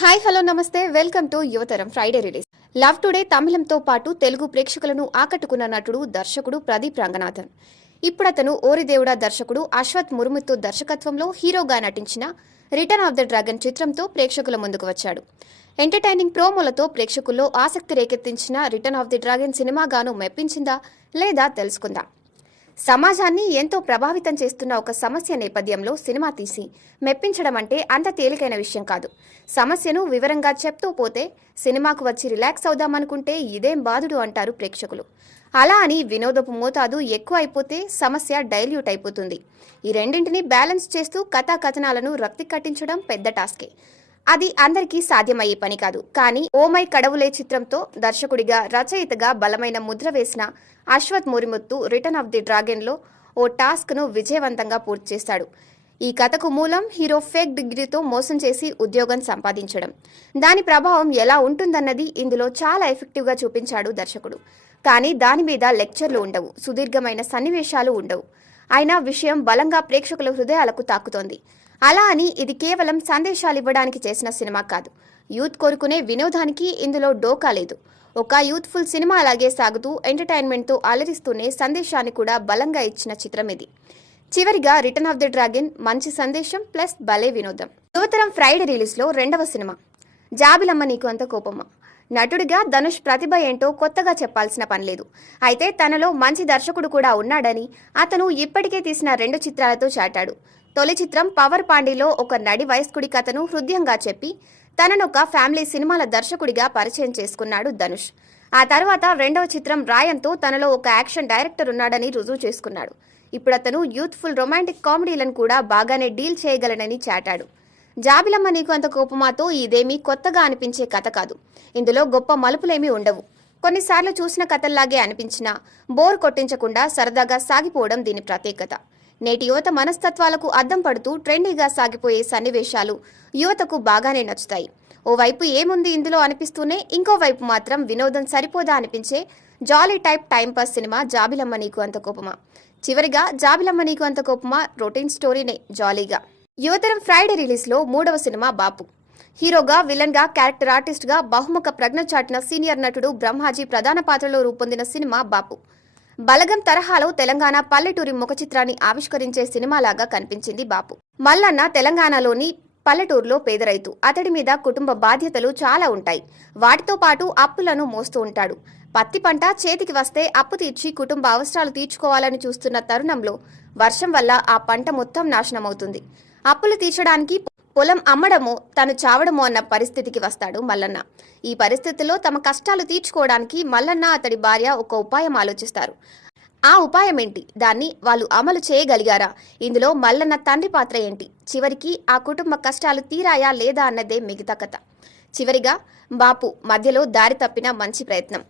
Hi hello నమస్తే welcome to యువతరం Friday release. Love today తమిళంతో పాటు తెలుగు ప్రేక్షకులను ఆకట్టుకున్న నటుడు దర్శకుడు ప్రదీప్ రంగనాథన్. ఇప్పుడు అతను ఓరిదేవుడా దర్శకుడు అశ్వత్ మురుముతు దర్శకత్వంలో హీరోగా నటించిన రిటర్న్ ఆఫ్ ద డ్రాగన్ చిత్రంతో ప్రేక్షకుల ముందుకు వచ్చాడు. ఎంటర్టైనింగ్ ప్రోమోలతో ప్రేక్షకుల్లో ఆసక్తి రేకెత్తించిన రిటర్న్ ఆఫ్ ది డ్రాగన్ సినిమాగాను మెప్పించిందా లేదా తెలుసుకుందాం. సమాజాన్ని ఎంతో ప్రభావితం చేస్తున్న ఒక సమస్య నేపథ్యంలో సినిమా తీసి మెప్పించడం అంటే అంత తేలికైన విషయం కాదు. సమస్యను వివరంగా చెప్తూ పోతే సినిమాకు వచ్చి రిలాక్స్ అవుదామనుకుంటే ఇదేం బాధుడు అంటారు ప్రేక్షకులు. అలా అని వినోదపు మోతాదు ఎక్కువ అయిపోతే సమస్య డైల్యూట్ అయిపోతుంది. ఈ రెండింటిని బ్యాలెన్స్ చేస్తూ కథాకథనాలను రక్తి కట్టించడం పెద్ద టాస్కే. అది అందరికీ సాధ్యమయ్యే పని కాదు. కానీ ఓమై కడవులే చిత్రంతో దర్శకుడిగా రచయితగా బలమైన ముద్ర వేసిన అశ్వత్ మురిముత్తు రిటర్న్ ఆఫ్ ది డ్రాగన్లో ఓ టాస్క్ను విజయవంతంగా పూర్తి చేశాడు. ఈ కథకు మూలం హీరో ఫేక్ డిగ్రీతో మోసం చేసి ఉద్యోగం సంపాదించడం. దాని ప్రభావం ఎలా ఉంటుందన్నది ఇందులో చాలా ఎఫెక్టివ్గా చూపించాడు దర్శకుడు. కానీ దాని మీద లెక్చర్లు ఉండవు, సుదీర్ఘమైన సన్నివేశాలు ఉండవు. అయినా విషయం బలంగా ప్రేక్షకుల హృదయాలకు తాకుతోంది. అలా అని ఇది కేవలం సందేశాలు ఇవ్వడానికి చేసిన సినిమా కాదు. యూత్ కోరుకునే వినోదానికి ఇందులో డోకా లేదు. ఒక యూత్ఫుల్ సినిమా అలాగే సాగుతూ ఎంటర్టైన్మెంట్తో అలరిస్తూనే సందేశాన్ని కూడా బలంగా ఇచ్చిన చిత్రం ఇది. చివరిగా రిటర్న్ ఆఫ్ ది డ్రాగన్ మంచి సందేశం ప్లస్ భలే వినోదం. యువతరం ఫ్రైడే రిలీజ్లో రెండవ సినిమా జాబిలమ్మ నీకు అంత కోపమ్మ. నటుడిగా ధనుష్ ప్రతిభ ఏంటో కొత్తగా చెప్పాల్సిన పనిలేదు. అయితే తనలో మంచి దర్శకుడు కూడా ఉన్నాడని అతను ఇప్పటికే తీసిన 2 చిత్రాలతో చాటాడు. తొలి చిత్రం పవర్ పాండీలో ఒక నడి వయస్కుడి కథను హృదయంగా చెప్పి తననొక ఫ్యామిలీ సినిమాల దర్శకుడిగా పరిచయం చేసుకున్నాడు ధనుష్. ఆ తర్వాత రెండవ చిత్రం రాయంతో తనలో ఒక యాక్షన్ డైరెక్టర్ ఉన్నాడని రుజువు చేసుకున్నాడు. ఇప్పుడు అతను యూత్ఫుల్ రొమాంటిక్ కామెడీలను కూడా బాగానే డీల్ చేయగలనని చాటాడు. జాబిలమ్మ నీకు అంత కోపమాతో ఇదేమీ కొత్తగా అనిపించే కథ కాదు. ఇందులో గొప్ప మలుపులేమీ ఉండవు. కొన్నిసార్లు చూసిన కథల్లాగే అనిపించినా బోర్ కొట్టించకుండా సరదాగా సాగిపోవడం దీని ప్రత్యేకత. నేటి యువత మనస్తత్వాలకు అద్దం పడుతూ ట్రెండీగా సాగిపోయే సన్నివేశాలు యువతకు బాగానే నచ్చుతాయి. ఓవైపు ఏముంది ఇందులో అనిపిస్తూనే ఇంకోవైపు మాత్రం వినోదం సరిపోదా అనిపించే జాలీ టైప్ టైంపాస్ సినిమా జాబిలమ్మ నీకు అంత కోపమా. చివరిగా జాబిలమ్మ నీకు అంత కోపమా రొటీన్ స్టోరీనే జాలీగా. యువతరం ఫ్రైడే రిలీజ్లో 3వ సినిమా బాపు. హీరోగా, విలన్గా, క్యారెక్టర్ ఆర్టిస్ట్గా బహుముఖ ప్రజ్ఞ చాటిన సీనియర్ నటుడు బ్రహ్మాజీ ప్రధాన పాత్రలో రూపొందిన సినిమా బాపు. బలగం తరహాలో తెలంగాణ పల్లెటూరి ముఖ చిత్రాన్ని ఆవిష్కరించే సినిమాలాగా కనిపించింది బాపు. మల్లన్న తెలంగాణలోని పల్లెటూరులో పేద రైతు. అతడి మీద కుటుంబ బాధ్యతలు చాలా ఉంటాయి. వాటితో పాటు అప్పులను మోస్తూ ఉంటాడు. పత్తి పంట చేతికి వస్తే అప్పు తీర్చి కుటుంబ అవసరాలు తీర్చుకోవాలని చూస్తున్న తరుణంలో వర్షం వల్ల ఆ పంట మొత్తం నాశనమవుతుంది. అప్పులు తీర్చడానికి పొలం అమ్మడమో తను చావడమో అన్న పరిస్థితికి వస్తాడు మల్లన్న. ఈ పరిస్థితుల్లో తమ కష్టాలు తీర్చుకోవడానికి మల్లన్న అతడి భార్య ఒక ఉపాయం ఆలోచిస్తారు. ఆ ఉపాయం ఏంటి, దాన్ని వాళ్ళు అమలు చేయగలిగారా, ఇందులో మల్లన్న తండ్రి పాత్ర ఏంటి, చివరికి ఆ కుటుంబ కష్టాలు తీరాయా లేదా అన్నదే మిగతా కథ. చివరిగా బాపు మధ్యలో దారి తప్పిన మంచి ప్రయత్నం.